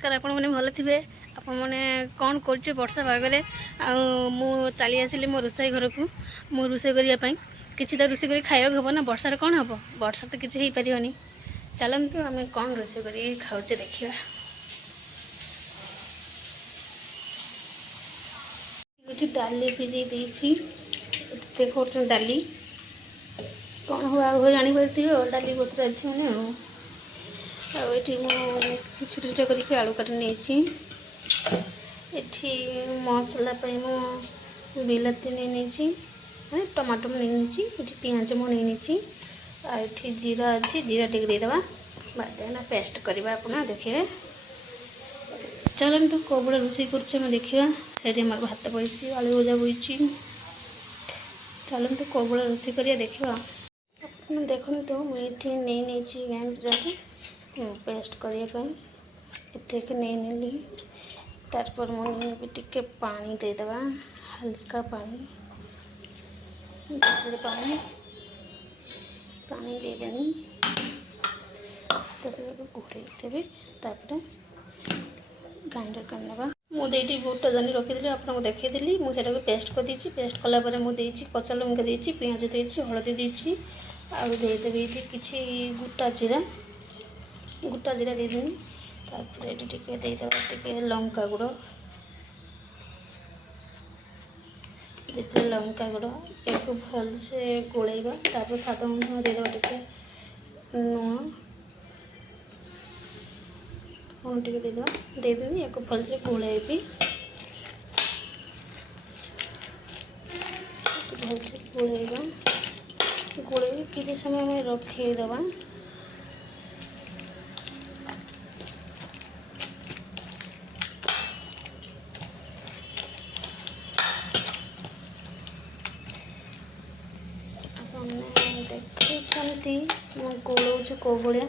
नमस्कार आपण मैंने भल थे आपण मैंने कौन कर वर्षा पागरे मु चली आसली मो रोषाई घर को मो रोषे करने किसी तो रोषे कर खाया हम ना वर्षा कौन हम वर्षा तो किसी हो पार चलते आम कौन रोषे कर खाऊे देखा ये डाली भिजे देखो डाली कौन हुआ जापारे डाली बतर अच्छी मैंने आठी छोट छोट करके आलू काटी नहीं मसला मु बिलाती नहीं मैं टमाटो नहीं पिंज मुझे आठी जीरा अच्छी जीरा टे देदेबा बादेना पेस्ट करवा अपना देखिए चलते कौ बड़ा रोषे कर देखा से मोर भात बड़ी आलू भजा बड़ी चलते कौ बड़ा रोषे कर देखा देखो तो मुझे नहीं ग्राइंडर जाके पेस्ट करने नहीं नेली तारपर मुझे टिके पानी देदेबा हल्का पानी पानी पानी देदेनी घोड़े देवी तापर ग्राइंडर करने मुझे बुट दानी रखी आपको देखी मुझे पेस्ट कर पेस्ट कलापर मुझे कचा लंका देती पिंज देती हलदी देती आदेवी किसी गोटा जीरा देदेनी तापर ये टिके देदेबा टिके लंका गुड़ लंका गुड़ एक भल से गोलेबा तापर स्वाद अनुसार देदेबा टिके लुण टिके देदेबा देदेनी एक भल से गोलेबी भल से गोलेबा गोले किसी समय में रखीदेबा देखते गोलौचे कौ भाया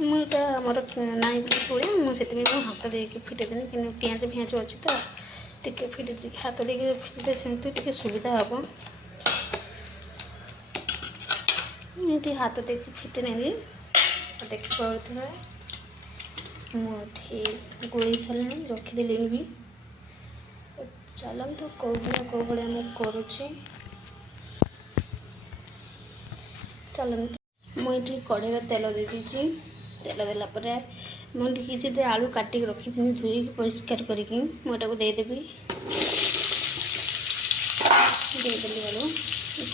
मुझे आमर नाई शुणे मुझे हाथ देके फिटेदेनी कि पिंज फिंज अच्छी तो टे फिटे हाथ देके फिटे से सुविधा हम ये हाथ देके फिटे नहीं देखिए मुझे गोल सारे रखीदे भी चलते कौ भाया मैं करुच्छे चलते मुझे कड़े तेल दे दीजिए तेल देलापर मुझे किसी आलू काटिक रखी थी धोई परिष्कार करके मुझे देदेवी देदेली आलू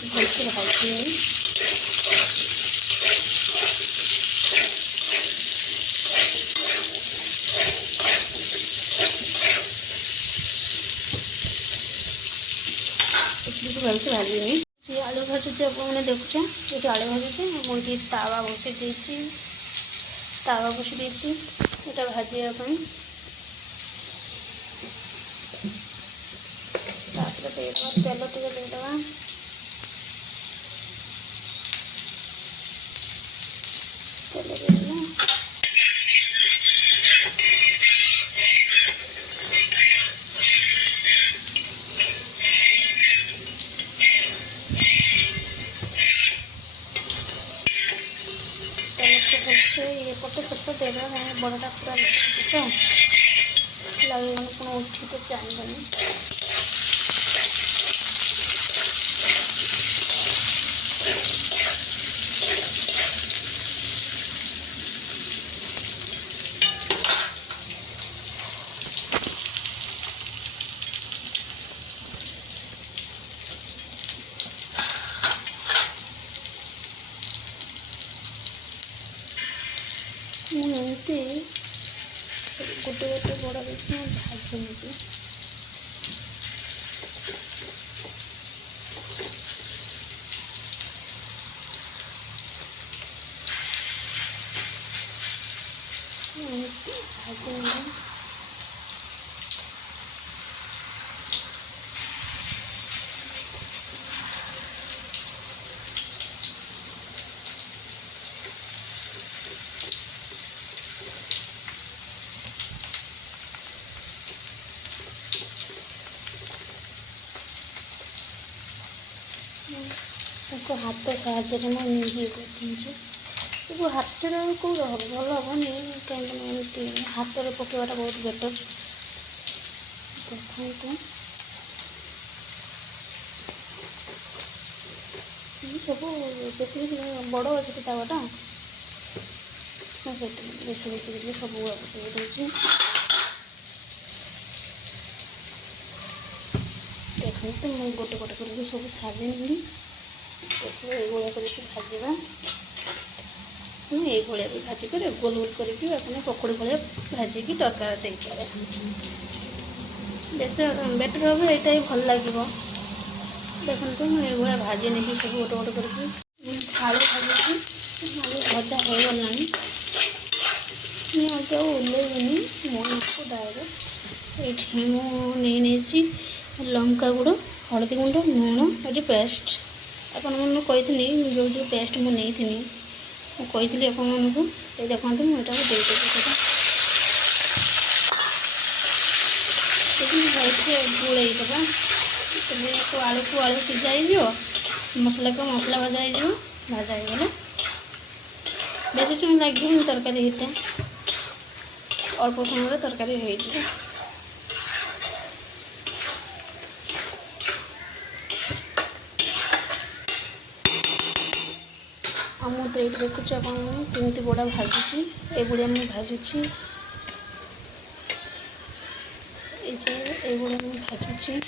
भलसे भाजी भलसे भाजी आलू भाजुचे मैंने देखुचे ये आलू भाजुचे मुझे तावा बसई देती तावा बसई देती ये भाजापी तेल टे देदेबा तेल देदेबा ये पटे छोट देगा बड़ाटा पूरा तो लगे कौन उठी तो चाहिए मुझे गोटे गोटे बड़ा देखिए भाजी मुझे भाजी हाथ साहय मुझे ସବୁ ହାତରେ କେଉଁଟା ହେବ ଭଲ ହେବନି, କାହିଁକିନା ଏମିତି ହାତରେ ପକାଇବାଟା ବହୁତ ବେଟର୍। ଦେଖନ୍ତୁ ସବୁ ବେଶୀ ବେଶୀ ବଡ଼ ଅଛି କି ତାୱାଟା, ମୁଁ ସେଇଠି ବେଶୀ ବେଶୀ କରି ସବୁ ପକାଇ ଦେଉଛି। ଦେଖନ୍ତୁ ମୁଁ ଗୋଟେ ଗୋଟେ କରିକି ସବୁ ସାରିନେଲି। ଦେଖିବ ଏଇଭଳିଆ କରିକି ଭାଜିବା। এইଭଳିଆ ବି ଭାଜିକରି ଗୋଲ ଗୋଲ କରିକି ଆପଣ ପକୁଡ଼ି ଭଳିଆ ଭାଜିକି ତରକାରୀ ଦେଇପାରିବେ। ବେଶୀ ବେଟର୍ ହେବ, ଏଇଟା ହିଁ ଭଲ ଲାଗିବ। ଦେଖନ୍ତୁ ମୁଁ ଏଇଭଳିଆ ଭାଜି ନେଇକି ସବୁ ଗୋଟେ ଗୋଟେ କରିକି ଆଳୁ ଭାଜୁଛି। ଆଳୁ ଭଜା ହୋଇଗଲାଣି, ମୁଁ ଆଉ ଓହ୍ଲେଇବିନି, ମନକୁ ଡାଇରେକ୍ଟ ଏଇଠି ମୁଁ ନେଇଛି ଲଙ୍କା ଗୁଣ୍ଡ, ହଳଦୀ ଗୁଣ୍ଡ, ଲୁଣ, ଏଠି ପେଷ୍ଟ ଆପଣମାନଙ୍କୁ କହିଥିଲି। ଯେଉଁ ପେଷ୍ଟ ମୁଁ ନେଇଥିଲି ମୁଁ କହିଥିଲି ଆପଣମାନଙ୍କୁ, ଏ ଦେଖନ୍ତୁ ମୁଁ ଏଟାକୁ ଦେଇଦେବି। ସେଇଟା ଭଲସେ ଗୋଳେଇଦେବା। ତେବେ ଆଳୁକୁ ଆଳୁ ସିଝା ହେଇଯିବ, ମସଲାକୁ ମସଲା ଭଜା ହେଇଯିବ। ଭାଜା ହେଇଗଲେ ବେଶୀ ସମୟ ଲାଗିବନି ତରକାରୀ ହେଇଥାଏ, ଅଳ୍ପ ସମୟରେ ତରକାରୀ ହେଇଯିବ। ଆଉ ମୁଁ ତ ଏଇଠି ଦେଖୁଛି ଆପଣମାନେ କେମିତି ବଡ଼ା ଭାଜୁଛି, ଏଇଭଳିଆ ମୁଁ ଭାଜୁଛି। এইভଳିଆ ମୁଁ ଭାଜୁଛି।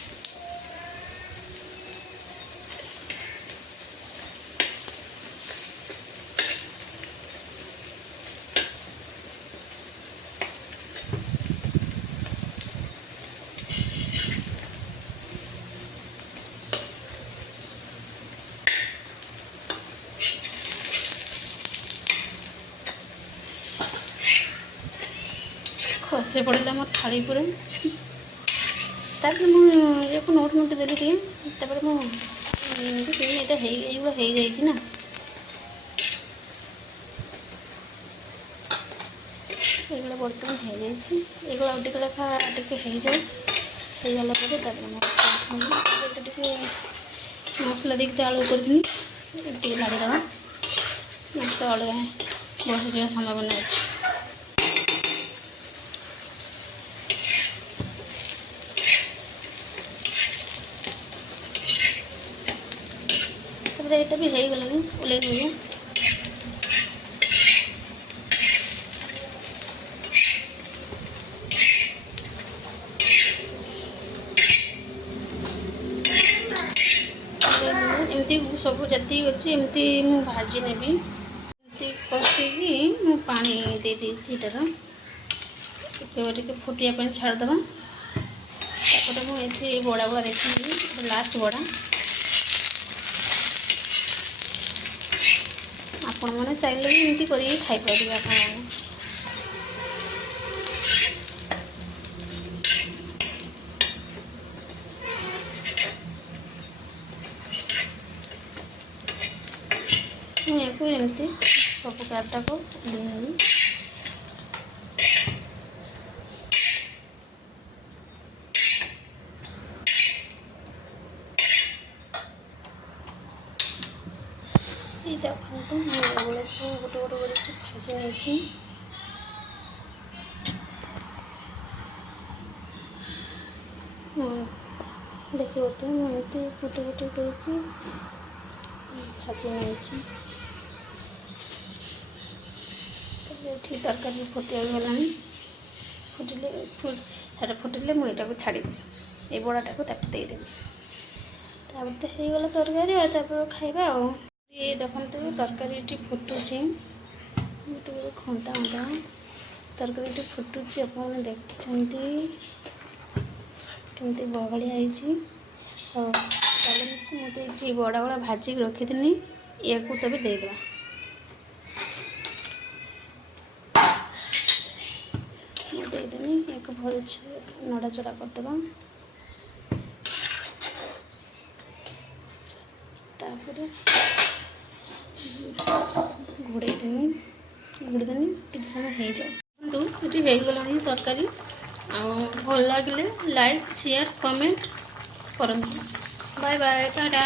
ଖସି ପଡ଼ିଲା ମୋ ଥାଳି ଉପରେ। ତାପରେ ମୁଁ ୟାକୁ ନୋଟ୍ ଦେଲି ଟିକେ। ତାପରେ ମୁଁ ଏଇଟା ଏଇଗୁଡ଼ା ହେଇଯାଇଛି ନା, ଏଇଗୁଡ଼ା ବର୍ତ୍ତମାନ ହେଇଯାଇଛି। ଏଇଗୁଡ଼ା ଆଉ ଟିକେ ଲେଖା ଟିକେ ହେଇଯାଉ, ହେଇଗଲା ପରେ ତାପରେ ମୁଁ ଏଇଟା ଟିକେ ମସଲା ଦେଇକି ଆଳୁ କରିଥିଲି, ଟିକେ ଲାଗିଦେବା, ତଳେ ବସିଯିବା ସମ୍ଭାବନା ଅଛି। ତାପରେ ଏଇଟା ବି ହେଇଗଲାଣି, ଓହ୍ଲେଇ ଦେବୁ। ଏମିତି ସବୁ ଯେତିକି ଅଛି ଏମିତି ମୁଁ ଭାଜି ନେବି। ଏମିତି କଷିକି ମୁଁ ପାଣି ଦେଇ ଦେଇଛି ଏଇଟାର, ଟିକେ ଫୁଟିବା ପାଇଁ ଛାଡ଼ିଦେବା। ତାପରେ ମୁଁ ଏଠି ବଡ଼ା ବଡ଼ା ଦେଖିବି, ଲାଷ୍ଟ ବଡ଼ା। ଆପଣମାନେ ଚାହିଁଲେ ବି ଏମିତି କରିକି ଖାଇପାରିବେ ଆପଣମାନେ। ମୁଁ ୟାକୁ ଏମିତି ସବୁ କାଟାକୁ ଦେଇନେବି। এই ଦେଖନ୍ତୁ ମୁଁ ଏଗୁଡ଼ା ସବୁ ଗୋଟେ ଗୋଟେ କରିକି ଭାଜି ନେଇଛି। ଦେଖିବ ତ ମୁଁ ଏମିତି ଗୋଟେ ଗୋଟେ କରିକି ଭାଜି ନେଇଛି। ଏଠି ତରକାରୀ ଫୁଟିଗଲାଣି। ଫୁଟିଲେ ମୁଁ ଏଇଟାକୁ ଛାଡ଼ିବି, ଏଇ ବଡ଼ାଟାକୁ ତାକୁ ଦେଇଦେବି। ତାପରେ ତ ହେଇଗଲା ତରକାରୀ, ଆଉ ତାପରେ ଖାଇବା ଆଉ। ଏ ଦେଖନ୍ତୁ ତରକାରୀ ଏଠି ଫୁଟୁଛି, ଟିକେ ଖଣ୍ଟା ତରକାରୀ ଏଠି ଫୁଟୁଛି। ଆପଣମାନେ ଦେଖୁଛନ୍ତି କେମିତି ବହଳିଆ ହେଇଛି। ହଉ ତାହେଲେ ମୁଁ ଦେଇଛି ବଡ଼ା ବଡ଼ା ଭାଜିକି ରଖିଥିଲି, ୟାକୁ ତେବେ ଦେଇଦେବା। ମୁଁ ଦେଇଦେବି, ୟାକୁ ଭଲସେ ନଡ଼ା ଚଡ଼ା କରିଦେବା। ତାପରେ ଘୋଡ଼େଇ ଦେବି, କିଛି ସମୟ ହେଇଯାଉ। କିନ୍ତୁ ଏଠି ହେଇଗଲାଣି ତରକାରୀ। ଆଉ ଭଲ ଲାଗିଲେ ଲାଇକ୍, ସେୟାର, କମେଣ୍ଟ କରନ୍ତୁ। Bye bye, Tata.